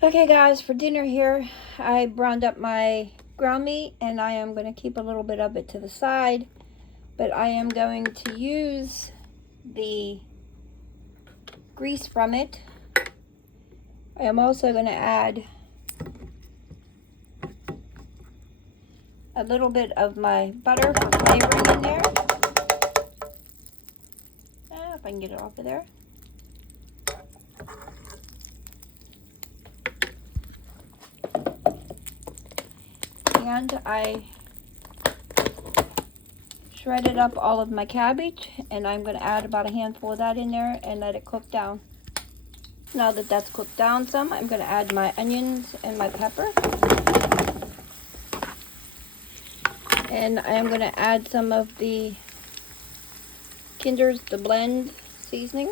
Okay guys, for dinner here, I browned up my ground meat and I am going to keep a little bit of it to the side, but I am going to use the grease from it. I am also going to add a little bit of my butter for flavoring in there. If I can get it off of there. And I shredded up all of my cabbage, and I'm going to add about a handful of that in there and let it cook down. Now that that's cooked down some, I'm going to add my onions and my pepper. And I am going to add some of the Kinder's The Blend seasoning.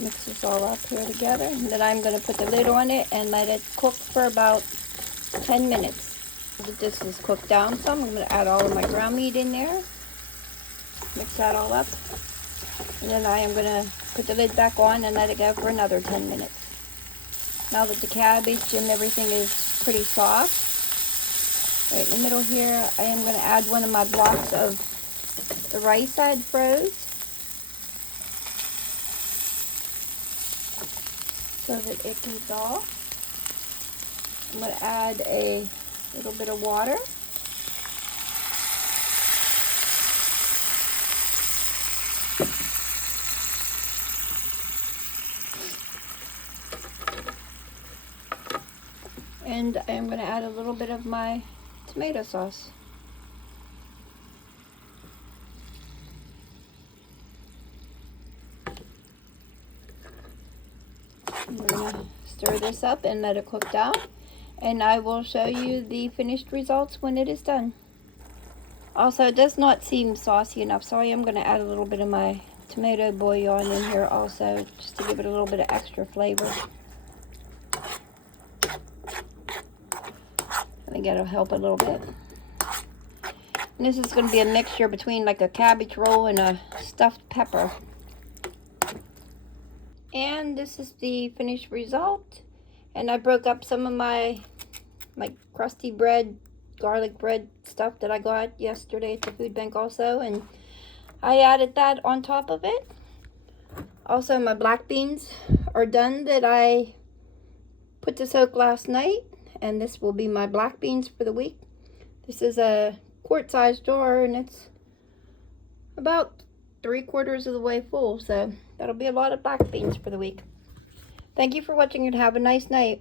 Mix this all up here together. And then I'm going to put the lid on it and let it cook for about 10 minutes. This is cooked down some. I'm going to add all of my ground meat in there. Mix that all up. And then I am going to put the lid back on and let it go for another 10 minutes. Now that the cabbage and everything is pretty soft, right in the middle here, I am going to add one of my blocks of the rice I had froze, so that it can thaw. I'm going to add a little bit of water. And I'm going to add a little bit of my tomato sauce. I'm going to stir this up and let it cook down. And I will show you the finished results when it is done. Also, it does not seem saucy enough, so I am going to add a little bit of my tomato bouillon in here also, just to give it a little bit of extra flavor. I think that'll help a little bit. And this is going to be a mixture between like a cabbage roll and a stuffed pepper. And this is the finished result. And I broke up some of my crusty bread, garlic bread stuff that I got yesterday at the food bank also, and I added that on top of it. Also, my black beans are done that I put to soak last night, and this will be my black beans for the week. This is a quart-sized jar, and it's about 3/4 of the way full, so that'll be a lot of black beans for the week. Thank you for watching, and have a nice night.